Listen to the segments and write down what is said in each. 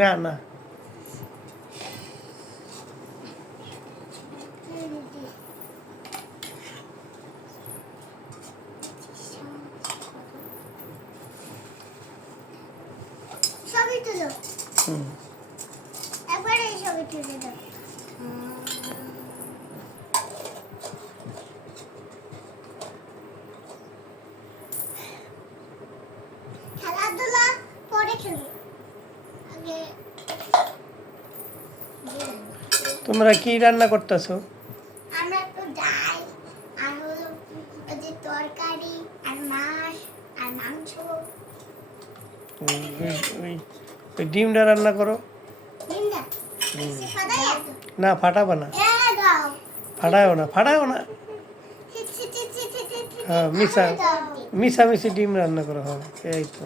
না না ছবি তুলো একবারে ছবি তুলে দাও খেলাধুলা পরে খেলো আগে তোমরা কি রান্না করতেছো? আমরা তো ডাল আর হলো ওই যে তরকারি আর মাছ আর মাংস ওই ডিমটা রান্না করো। নিন্দা ফাদাই না ফাটাবো না, এ দাও ফাটাও না, ফাটাও না। হ্যাঁ মিশামিশি ডিম রান্না করা হবে। এই তো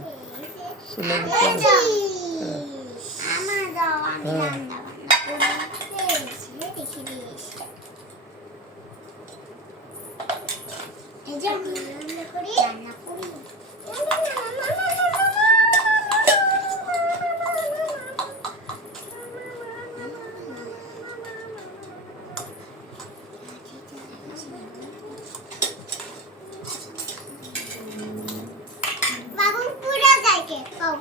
চুলা দিতে হবে। আমার দাও আমি রান্না বান্না করি দেখি দিস এই যে আমি রান্না করি বাবুপুরা যায় কে কও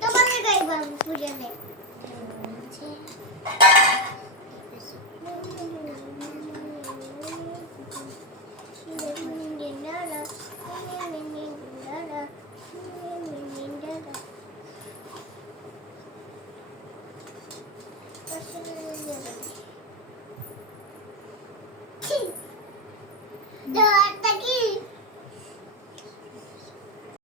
তোমাকে গাই বাবুপুরা যায়